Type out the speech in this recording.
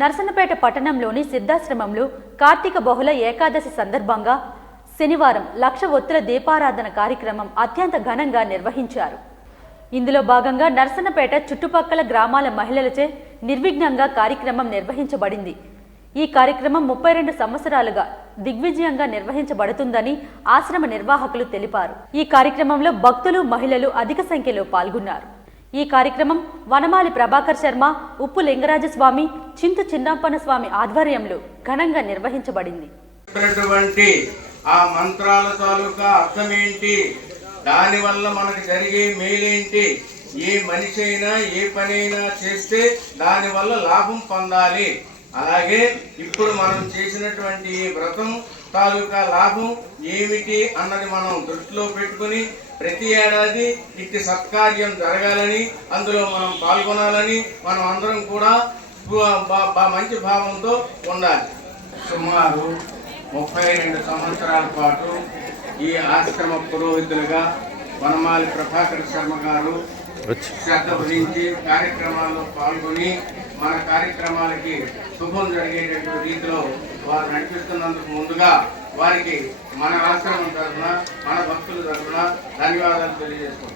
నరసన్నపేట పట్టణంలోని సిద్ధాశ్రమంలో కార్తీక బహుళ ఏకాదశి సందర్భంగా శనివారం లక్ష ఒత్తుల దీపారాధన కార్యక్రమం అత్యంత ఘనంగా నిర్వహించారు. ఇందులో భాగంగా నరసన్నపేట చుట్టుపక్కల గ్రామాల మహిళలచే నిర్విఘ్నంగా కార్యక్రమం నిర్వహించబడింది. ఈ కార్యక్రమం ముప్పై రెండు సంవత్సరాలుగా దిగ్విజయంగా నిర్వహించబడుతుందని ఆశ్రమ నిర్వాహకులు తెలిపారు. ఈ కార్యక్రమంలో భక్తులు మహిళలు అధిక సంఖ్యలో పాల్గొన్నారు. ఈ కార్యక్రమం వనమాలి ప్రభాకర్ శర్మ ఉప్పు లింగరాజస్వామి చింతు చిన్నప్పన స్వామి ఆధ్వర్యంలో ఘనంగా నిర్వహించబడింది. ఆ మంత్రాల తాలూకా అర్థం ఏంటి దానివల్ల మనకు జరిగే మేలేంటి? ఏ మనిషి అయినా ఏ పనైనా చేస్తే దానివల్ల లాభం పొందాలి. అలాగే ఇప్పుడు మనం చేసినటువంటి వ్రతం తాలూకా లాభం ఏమిటి అన్నది మనం దృష్టిలో పెట్టుకుని ప్రతి ఏడాది ఇట్టి సత్కార్యం జరగాలని అందులో మనం పాల్గొనాలని మనం అందరం కూడా మంచి భావంతో ఉండాలి. సుమారు ముప్పై రెండు సంవత్సరాల పాటు ఈ ఆశ్రమ పురోహితులుగా వనమాలి ప్రభాకర్ శర్మ గారు శ్రద్ధ వహించి కార్యక్రమాల్లో పాల్గొని మన కార్యక్రమాలకి శుభం జరిగేటటువంటి రీతిలో వారు నడిపిస్తున్నందుకు ముందుగా వారికి మన ఆశ్రమం తరఫున మన భక్తుల తరఫున ధన్యవాదాలు తెలియజేసుకుంటాం